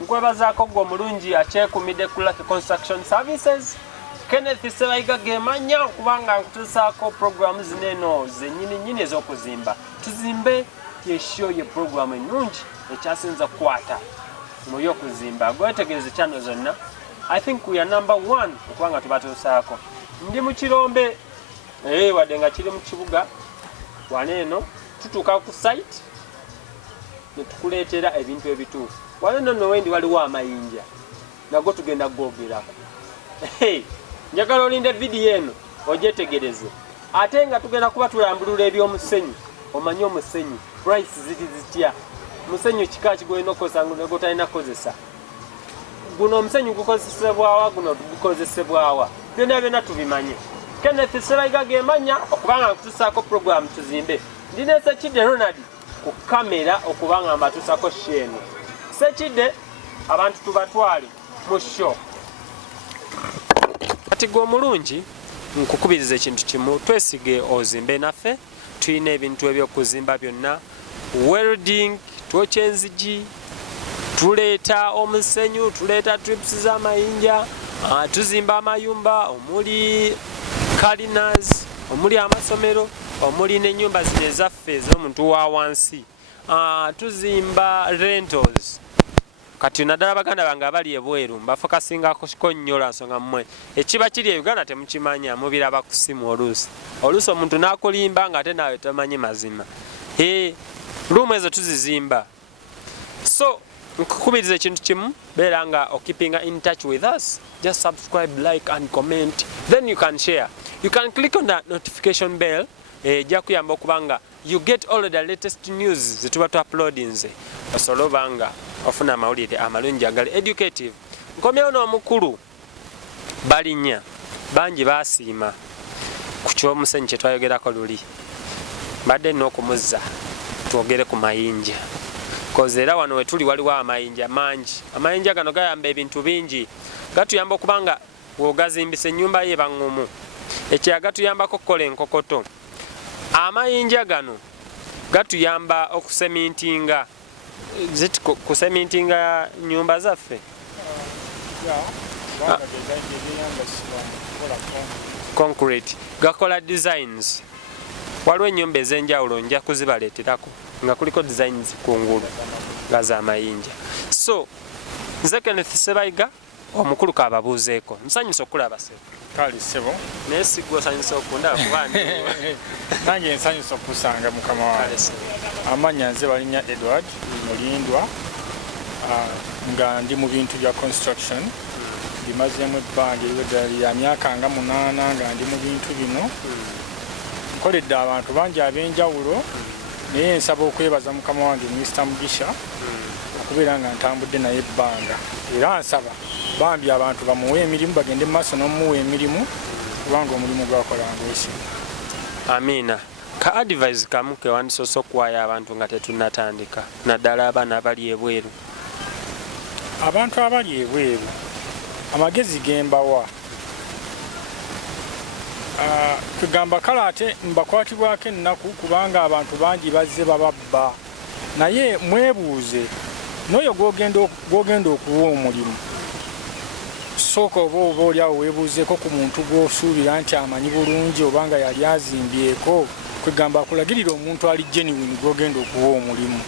nkwebazaako gwe omulungi akyekumidde ku Lucky Construction Services. Kenneth Sebayiga ge mannya kubanga nkutuusaako programu zino eno zennyini ez'okuzimba. Tuzimbe ye show ye programu ennungi ekyasinza kukwata mu by'okuzimba. Gwetegereze channel zonna. I think we are number 1 okubanga tubatuusaako. Ndi mu Kirombe wadde nga kiri mu kibuga wano eno tutuuka ku site ne tukuleetera ebintu ebituufu. Wano nno wendi waliwo amayinja nago tugenda gwogerako. Njagala olinde vidiyo eno ogyetegereze. Ate nga tugenda kuba tulambulula eby'omusenyu. Omanyi omusenyu price ziri zitya. Musenyu kika kigolina okosanga nego talina kozesa. Guno omusenyu gukozesebwawa, guno gukozesebwawa. Byonna tubimanye. Kenneth Sebayiga ge mannya okubanga nkutuusaako program Tuzimbe. Ndina Sekidde Ronald ku kamera okubanga mbatuusaako sheno. Sekidde abantu tubatwale mu show. Kati gwe omulungi nkukubiriza ekintu kimu, twesige ozimbe naffe. Tulina ebintu ebyokuzimba byonna, welding, twokya enzigi, tuleeta omusenyu, tuleeta trips z'amayinja, tuzimba amayumba omuli cleaners, omuli amasomero, omuli n'ennyumba zino ezaffe ez'omuntu wa wansi, tuzimba rentals. Kati naddala baganda bange abali ebweru mbafokasingako nnyo lwa nsonga mmwe ekiba kiri e Uganda temukimanya, mubiraba ku ssimu oluusi omuntu n'akulimba ng'ate naawe tamanyi mazima. Ruumu ezo tuzizimba. So nkukubiriza ekintu kimu, beera nga keeping in touch with us. Just subscribe, like and comment, then you can share. You can click on that notification bell. Ejja kuyamba okubanga you get all the latest news zetuba tu uploadinze osobola obanga ofuna amawulire amalungi agali educative. Nkomyewo n'omukulu balinnya bangi basiima ku ky'omusenyu kye twayogerako luli. Mbadde nina okumuzza twogere ku mayinja, koze era wano we tuli waliwo amayinja mangi. Amayinja gano gayamba ebintu bingi. Gatuyamba okubanga bw'ogazimbisa ennyumba ye baŋŋumu. Ekirala gatuyambako okukola enkokoto. Amayinja gano gatuyamba okusemintinga kusemintinga nyumba zaffe. Concrete gakola designs. Waliwo ennyumba ez'enjawulo nja kuzibaleeterako nga kuliko designs kungulu nga z'amayinja. So nze Kenneth Sebayiga omukulu kababuuzeeko. Nsanyusa okulaba ssebo. Kale ssebo. Naye sigwe osanyusa okundaba kuba nange nsanyusa okusanga mukama wange. Amanya nze balinnya Edward Mulindwa, nga ndi mu bintu bya construction. Ndimazeemu ebbanga eriwedde lya myaka nga 8 nga ndi mu bintu bino. Nkoledde abantu bangi ab'enjawulo, naye nsaba okwebaza mukama wange Mr. Mugisha okubeera nga ntambudde naye ebbanga. Era nsaba bambi abantu bamuwe emirimu, bagende mu maaso n'omuwa emirimu kubanga omulimu gwakola ng'osi. Amiina. Ka advice kamu ke wandisoose okuwaayo abantu nga tetunnatandika, naddala abaana abali ebweru? Abantu abali ebweru amagezi gembawa. Tugamba kale ate mbakwatibwako ennaku kubanga abantu bangi bazze bababba. Naye mwebuuze n'oyo gw'ogenda okuwa omulimu. Sooka oba oliawo weebuuzeeko ku muntu gw'osuubira nti amanyi bulungi obanga yali azimbyeko. Kwegamba akulagirira omuntu ali genuine gw'ogenda okuwa omulimu.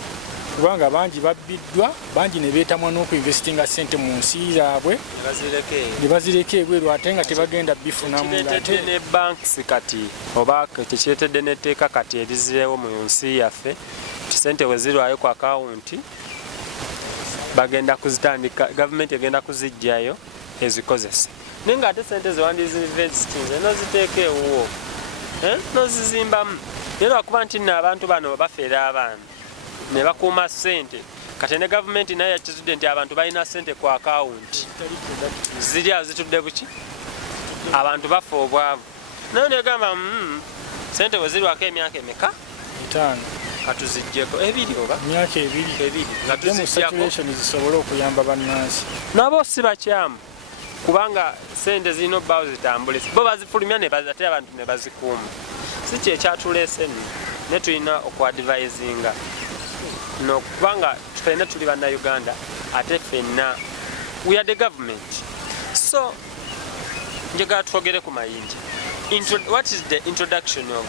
Kubanga bangi babbiddwa, bangi ne beetamwa n'okuinvestinga ssente mu nsi zaabwe ne bazireka ebweru ate nga tebagenda bifunamu. Kireetedde ne banks kati oba tekireetedde n'etteeka kati erizirewo mu nsi yaffe ti ssente bwe zirwayo ku akawunti bagenda kuzitandika, gavumenti egenda kuziggyayo ezikozesa. Naye ng'ate ssente zewandizinvestinze n'oziteeka ewuwo n'ozizimbamu. Naye lwakuba nti nno abantu bano bafeera abaana ne bakuuma ssente, kati ne gavumenti naye yakizudde nti abantu balina ssente ku akawunti ziri awo zitudde buki, abantu bafa obwavu. Naye negamba ssente bwe zirwako emyaka emeka? 5. Katuziggyeko 2 oba myaka 2 nga tuziggyako zisobole okuyamba bannansi. Nabo si bakyamu kubanga ssente zirina obbaawo zitambule, bo bazifulumya ate abantu ne bazikuuma. Si kye kyatuleese nno, ne tulina okuadvisinga no kubanga ffenna tuli bannayuganda ate ffenna we are the government. So njagala twogere ku mayinja. What is the introduction of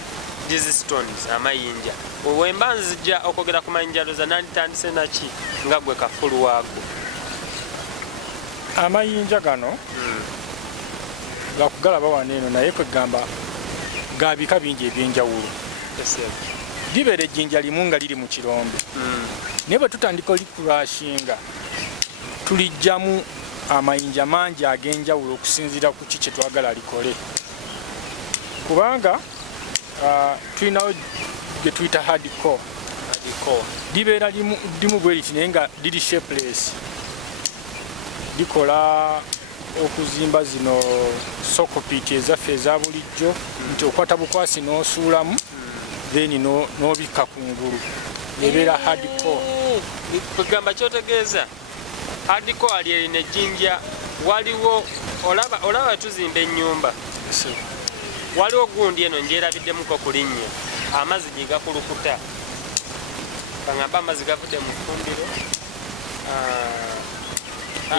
these stones amayinja? Wemba nzija okwogera ku mayinja loza nanditandise naki nga gwe kafulu waako? Amayinja gano gakugalaba wano eno naye kwegamba ga bika bingi ebyenjawulo. Libeera ejjinja limu nga liri mu kirombe naye bwe tutandika olikurashinga tulijjamu amayinja mangi ag'enjawulo okusinziira ku ki kye twagala likole, kubanga tulinawo gye tuyita hardcore. Libeera limu bwe liti naye nga liri shapeless, likola okuzimba zino sokopiti ezaffe eza bulijjo nti okwata bukwasi n'osuulamu then n'obikka kungulu, ebeera hardcore. Kugamba kyotegeeza hardcore ali erina ejjinja, waliwo olaba tuzimba ennyumba, waliwo gundi eno njerabiddemuko ku linnya amazzi gye gakulukuta, bagamba amazzi gavudde mu ffumbiro.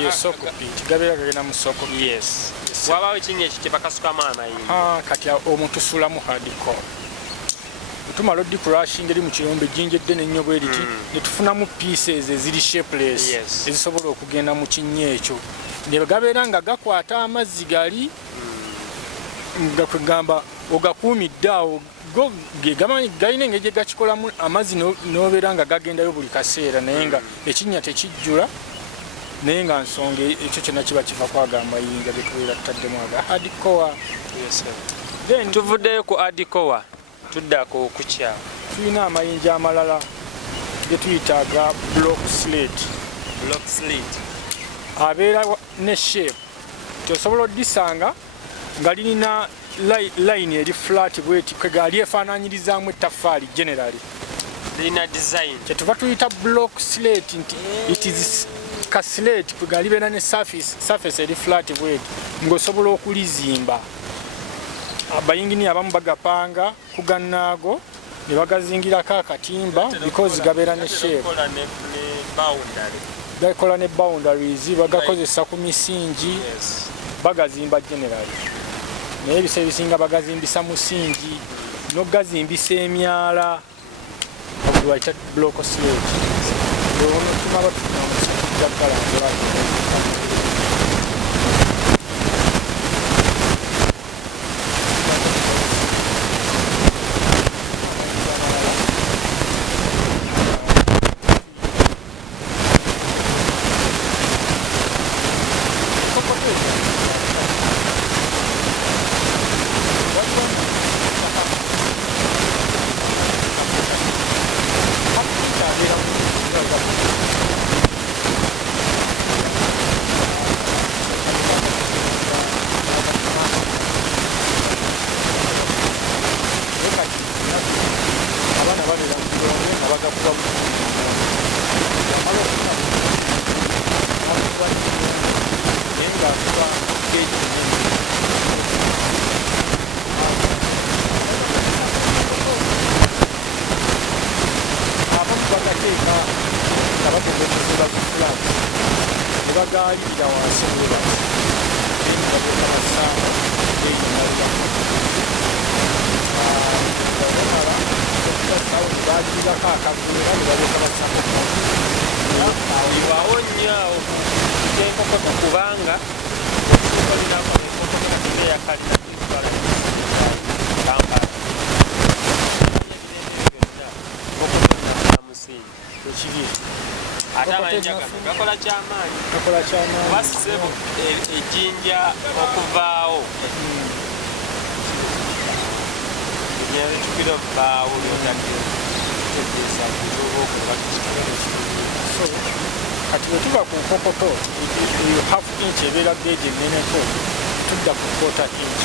Iyo sokopiti gabeera gagenda mu sokopiti. Yes. Wabaawo ekinnya ekyo kye bakasukamu amayinja. Kati omuntu suulamu hardcore. Tumala odikurashinga eri mu kirombe ejjinja eddene ennyo bwe liti ne tufunamu pieces eziri shapeless ezisobola okugenda mu kinnya ekyo, ne gabeera nga gakwata amazzi gali nga kwegamba ogakuumidde awo go galina engeri gye gakikolamu amazzi n'obeera nga gagendayo buli kaseera naye nga ekinnya tekijjula, naye nga nsonga ekyo kyonna kiba kiva kwaga amayinja ge tubeera tutaddemu aga hardcore. Tuvuddeyo ku hardcore tudda ku kukya. Tulina amayinja amalala ge tuyita aga block slate. Abeera ne shape tosobola odisanga nga lirina line eri flat bweti kwegali efaananyirizaamu ettaffaali generally. Lirina design kyetuva tuyita block slate nti it is ka slate kwegali beera ne surface eri flat bweti ng'osobola okulizimba. Abayingini abamu bagapanga ku gannaago ne bagazingirako akatimba because gabeera ne shape, gakola ne boundaries, bagakozesa ku misingi, bagazimba generally, naye ebiseera ebisinga bagazimbisa musingi n'ogazimbisa emyala bayita block slate. Ono tumaba tunamusajjagala kubanga gakola kyamaanyi basisebo ejjinja okuvaawo tukira vaawo kati bwe tuba ku nkokoto eyo half inch ebeera geegi enneneko tudda ku quarter inch.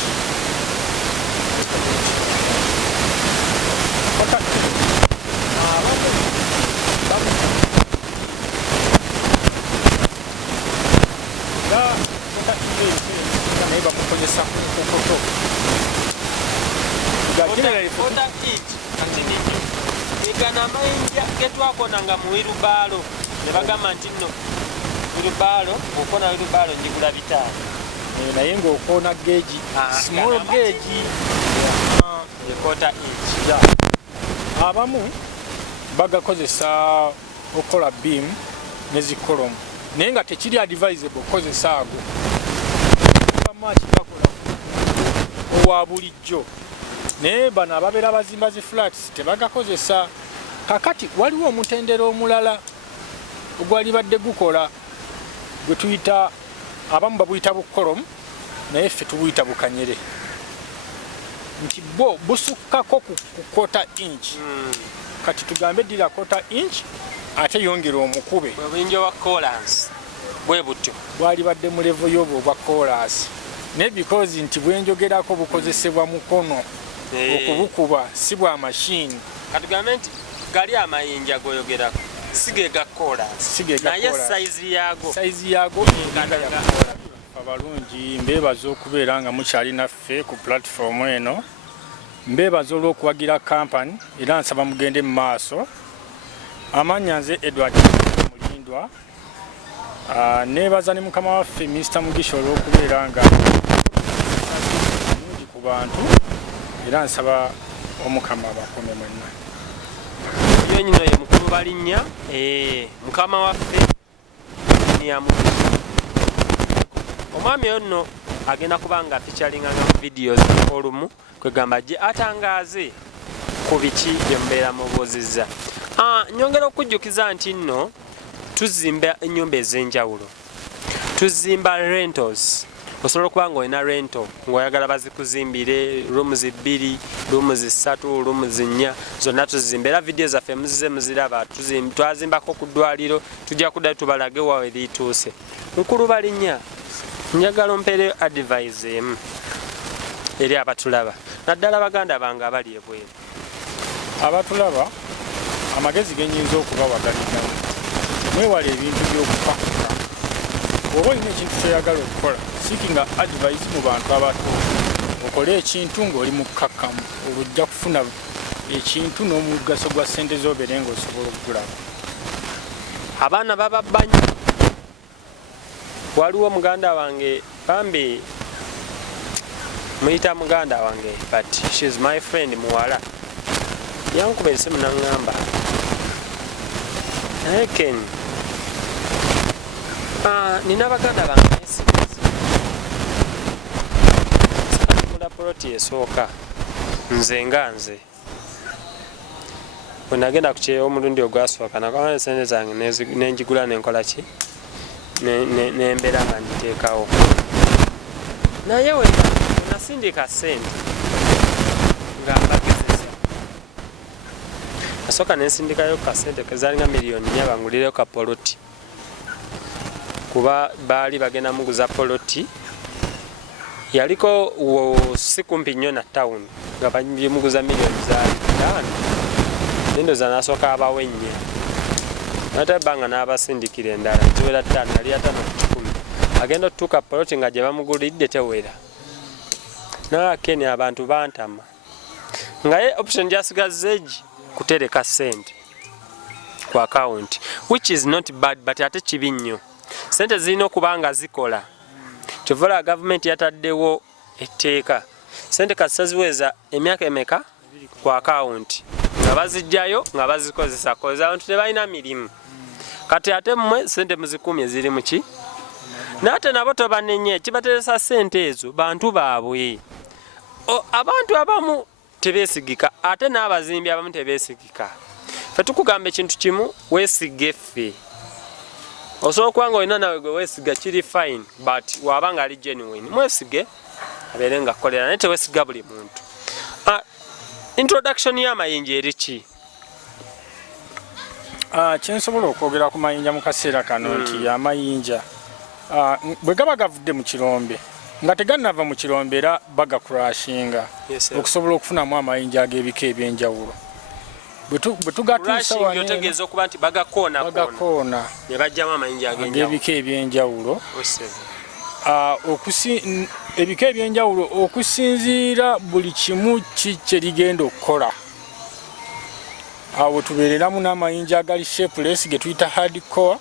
naye bamukozesa ku nkokoto egana amayinja twakonanga mu wirubalo ne bagamba nti nno wirubalo okona wirubalo njigula 5 naye ng'okoona geegi small geegi ekota inch abamu bagakozesa okola beam ne zikolomu naye nga tekiri advisable okozesa ago bamaki gakola owa bulijjo naye bano ababeera bazimba zi flats tebagakozesa kakati waliwo omutendera omulala ogwali badde gukola gwe tuyita abamu babuyita bukolomu naye ffe tubuyita bukanyere nti bo busukkako ku kota inch kati tugambe ddira kota inch ate yongera omukube obuyinja bwa kolansi bwe butyo bwali badde mu levo y'obwo obwa kolansi naye because nti bwenjogerako bukozesebwa mukono okubukuba si bwa mashini katugambe nti gali amayinja goyogerako sige ga kolansi naye saizi yago abalungi mbeebaza okubeera nga mukyali naffe ku platform eno mbeebaza olw'okuwagira kampani era nsaba mugende mu maaso amanya nze Edward Mulindwa neebaza ne mukama waffe Mr. Mugisha olw'okubeera nga mulungi ku bantu era nsaba omukama abakome mwenna nyino ye mukulu balinnya mukama waffe niyamu omwami ono agenda kubanga featuringanga mu videos olumu kwegamba gye atangaaze ku biki bye mubeera mubuuzizza. Nyongera okujjukiza nti nno tuzimba ennyumba ez'enjawulo, tuzimba rentals. Osobola okuba ng'olina rento ng'oyagala bazikuzimbire rooms 2, rooms 3, rooms 4 zonna tuzimba era video zaffe muzize muziraba twazimbako ku ddwaliro tujja kuddayo tubalage wawe lituuse. Nkulu balinnya njagala ompeere advice emu eri abatulaba naddala baganda bange abali ebweru. Abatulaba amagezi genyinza okubawagaliramu mwewala ebintu by'okukakuka oba olina ekintu kyoyagala okukola seeking advice mu bantu abato okole ekintu ng'oli mu kkakkamu olwojja kufuna ekintu n'omugaso gwa ssente z'obeere ng'osobola okugulako. Abaana bababbanyi waliwo muganda wange bambi muyita muganda wange but she's my friend muwala yankuba esimu naŋŋamba naye Ken nina baganda bange mula poloti esooka nze nga nze bwe nagenda ku kyeyo omulundi ogwasooka nakwamana esente zange nenjigula nenkola ki nembeera nga njiteekawo naye we nasindika sente nga mbagezesa nasooka nensindikayo kasente kezalinga miliyoni 4 bangulireyo ka poloti kuba baali bagenda muguza poloti yaliko si kumpi nnyo na tawuni nga bamuguza miliyoni za 5 nendoza nasooka abawennye natabanga n'abasindikira endala ziwera 5 ali 5 ku 10 agenda otuuka poloti nga gye bamugulidde tewera naye Kenya abantu bantama nga ye option gyasigazeegi kutereka sente ku account which is not bad but ate kibi nnyo. Sente zirina okuba nga zikola kyovala gavumenti yataddewo etteeka sente kasita ziweza emyaka emeka ku account nga bazijjayo nga bazikozesa koza abantu tebalina mirimu kati ate mmwe sente muzikumye ziri muki nate nabo tobanenye kibateresa sente ezo bantu baabwe abantu abamu tebeesigika ate n'abazimbi abamu tebeesigika. Ffe tukugamba ekintu kimu weesige ffe osobola okuba nga olina nawe gwe weesiga kiri fine but waba nga ali genuine mwesige abeere nga kolera naye teweesiga buli muntu. Introduction y'amayinja eri ki? Kyensobola okwogera ku mayinja mu kaseera kano nti amayinja bwe gaba gavudde mu kirombe nga tegannava mu kirombe era bagakurashinga okusobola okufunamu amayinja ag'ebika ebyenjawulo. Bwe tugatuusa otegeeza okuba nti bagakoona ne bajjamu amayinja ag'ebika ebyenjawulo ebika ebyenjawulo okusinziira buli kimu ki kye ligenda okukola. awo tubeereramu n'amayinja agali shapeless ge tuyita hardcore,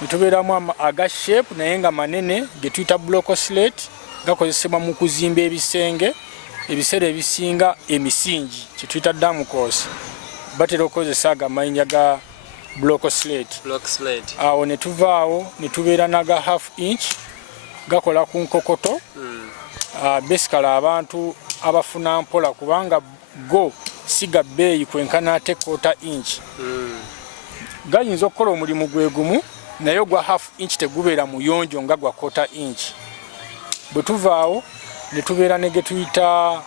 ne tubeeramu aga shape naye nga manene ge tuyita block slate, gakozesebwa mu kuzimba ebisenge ebiseera ebisinga emisingi kye tuyita damukosi, batera okukozesa aga amayinja ga block slate. Awo ne tuvaawo ne tubeera naga half inch gakola ku nkokoto. Basically abantu abafuna mpola kubanga go siga bbeeyi kwenkana ate quarter inch. Gayinza okukola omulimu gwe gumu naye gwa half inch tegubeera muyonjo nga gwa quarter inch. Bwe tuvaawo ne tubeera ne ge tuyita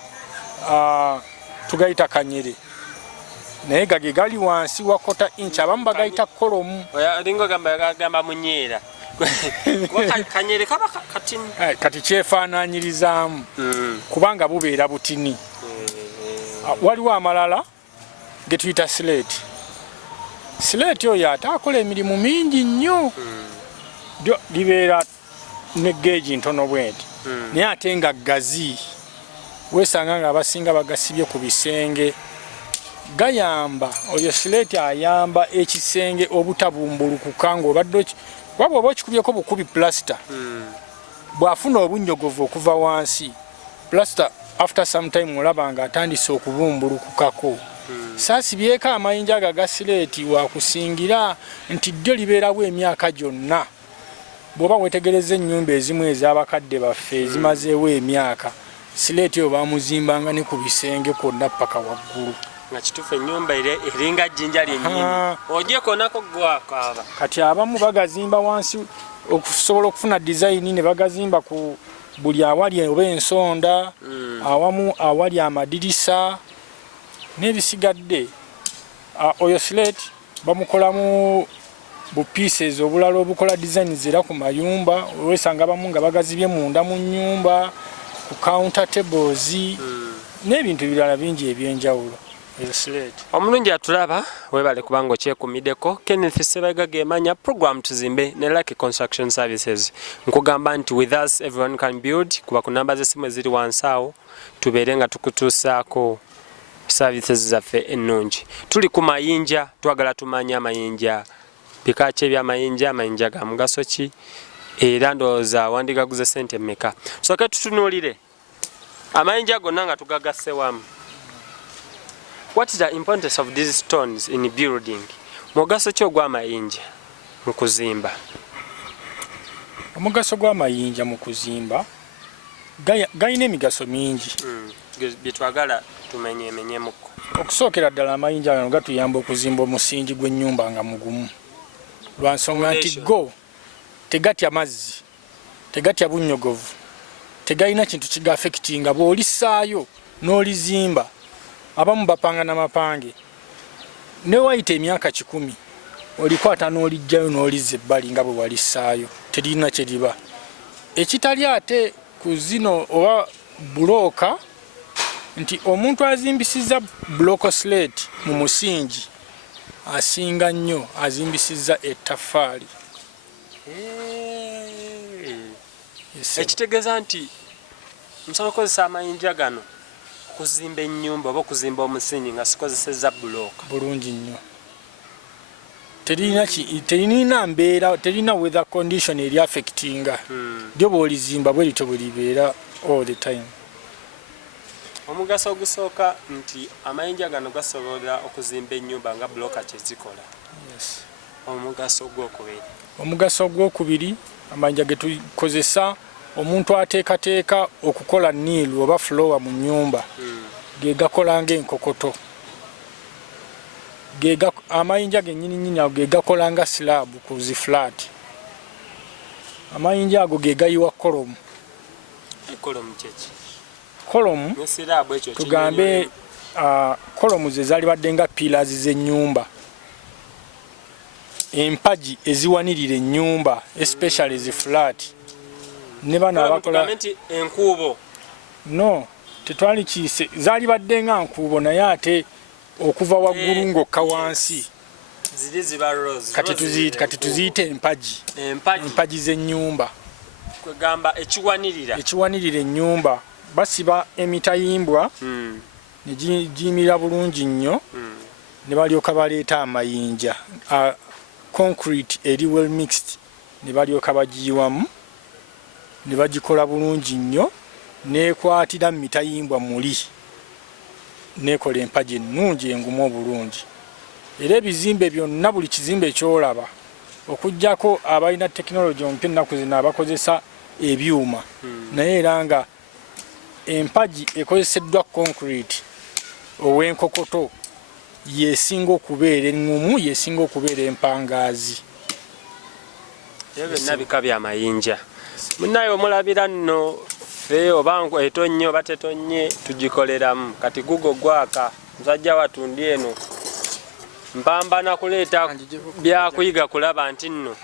tugayita kanyere naye gage gali wansi wa quarter inch, abamu bagayita kolomu. Lingo gamba munyeera kanyere kaba katini kati kyefaananyirizaamu kubanga bubeera butini. Waliwo amalala ge tuyita slate. Slate oyo ate akola emirimu mingi nnyo, libeera ne geegi ntono bweti naye ate nga gazi, weesanga nga abasinga bagasibye ku bisenge. Gayamba, oyo slate ayamba ekisenge obutabumbulukuka ng'obadde waba oba okikubyeko bukubi plaster, bw'afuna obunnyogovu okuva wansi, plaster after some time olaba nga atandise okubumbulukukako. Saasibyeko amayinja ago aga slate wakusingira nti ddyo libeerawo emyaka gyonna. Bw'oba wetegereza ennyumba ezimu ez'abakadde baffe ezimazeewo emyaka, slate oyo bamuzimbanga ne ku bisenge kwonna paka waggulu. Nga kituufu ennyumba eringa jjinja lyennyini ogyekonako gwakaaba. Kati abamu bagazimba wansi okusobola okufuna design ne bagazimba ku buli awali oba ensonda, awamu awali amadirisa n'ebisigadde. Oyo slate bamukolamu bu pieces obulala obukola design zera ku mayumba, weesanga abamu nga bagazibye munda mu nnyumba, ku counter tables n'ebintu birala bingi ebyenjawulo. Omulungi atulaba webale kubanga okyekumiddeko. Kenneth Sebega gemanya program Tuzimbe ne Lucky Construction Services. Nkugamba nti with us everyone can build. Kuba ku namba z'essimu eziri wansi awo tubeere nga tukutuusaako services zaffe ennungi. Tuli ku mayinja, twagala tumanye amayinja bika ki eby'amayinja, amayinja ga mugaso ki era ndowooza wandigaguze ssente mmeka. Sooke tutunuulire amayinja gonna nga tugagasse wamu. What is the importance of these stones in building? Mugaso ki ogw'amayinja mu kuzimba? Omugaso gw'amayinja mu kuzimba gayina emigaso mingi bye twagala tumenyemenyemuko. Okusookera ddala amayinja gano gatuyamba okuzimba omusingi gw'ennyumba nga mugumu, lwa nsonga nti go tegatya mazzi, tegatya bunnyogovu, tegayina kintu kigaafekitinga. Bw'olisaayo n'olizimba, abamu bapanga n'amapange, ne wayita emyaka 10 olikwata n'olijjayo n'olizza ebbali nga bwe walisaayo, terina kye liba. Ekitali ate ku zino oba bulooka nti omuntu azimbisizza block slate mu musingi asinga nnyo azimbisizza ettaffaali. Ekitegeeza nti nsobola okukozesa amayinja gano okuzimba ennyumba oba okuzimba omusingi nga sikozesezza bulooka. Bulungi nnyo. Terina mbeera, terina weather condition eri affectinga. Ddyo bw'olizimba bwe lityo bwe libeera all the time. Omugaso ogusooka nti amayinja gano gasobola okuzimba ennyumba nga bulooka kye zikola. Yes. Omugaso ogwokubiri amayinja ge tukozesa omuntu ateekateeka okukola niilu oba floor mu nnyumba, ge gakola ng'enkokoto. Amayinja gennyini ago ge gakola nga slab ku zi flat. Amayinja ago ge gayiwa kolomu. Kolomu kyeki? Kolomu tugambe kolomu ze zaalibadde nga pillars z'ennyumba, empagi eziwanirira ennyumba especially zi flat. Ne bano abakola enkuubo no tetwali kiise, zaalibadde nga nkuubo naye ate okuva waggulu ng'okka wansi kati tuziyite empagi z'ennyumba. Kwegamba ekiwanirira ennyumba basiba emitayimbwa ne giyimirira bulungi nnyo ne balyoka baleeta amayinja concrete eri well mixed ne balyoka bagiyiwamu ne bagikola bulungi nnyo nekwatira mitayimbwa muli nekola empagi ennungi engumu obulungi. Era ebizimbe byonna buli kizimbe kyolaba okujjako abalina tekinologi omupya ennaku zino abakozesa ebyuma naye era nga empagi ekozeseddwa concrete ow'enkokoto yesinga okubeera engumu, yesinga okubeera empangaazi. Ebyo byonna bika byamayinja. Munnaye omulabira nno ffe oba etonnye oba tetonnye tugikoleramu. Kati gugo gwaka musajja watundi eno mpambana kuleeta byakuyiga kulaba nti nno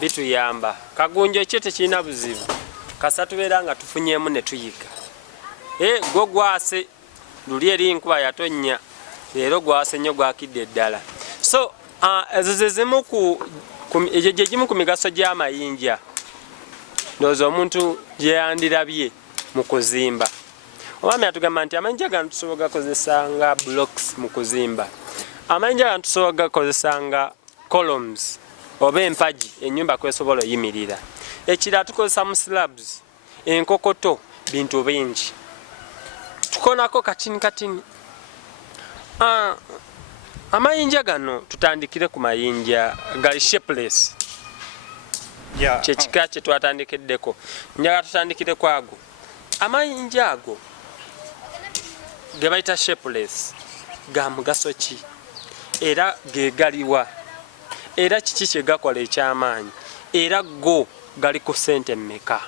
bituyamba. Kagunjo ekyo tekirina buzibu kasa tubeera nga tufunyeemu ne tuyiga. Gwo gwase luli eri nkuba yatonnya leero gwase nnyo gwakidde eddala. So ezo ze zimu gye gimu ku migaso gy'amayinja ndowooza omuntu gye yandirabye mu kuzimba. Omwami atugamba nti amayinja gano tusobola gakozesa nga blocks mu kuzimba. Amayinja gano tusobola gakozesa nga columns oba empagi ennyumba kwesobola oyimirira. Ekirala tukozesa mu slabs, enkokoto, bintu bingi. Tukonako katini. Amayinja gano tutandikire ku mayinja gali shapeless. Kyekika kye twatandikiddeko. Njagala tutandikire ku ago. Amayinja ago ge bayita shapeless ga mugaso ki? Era ge galiwa? Era kiki kye gakola eky'amaanyi? Era go gali ku ssente mmeka?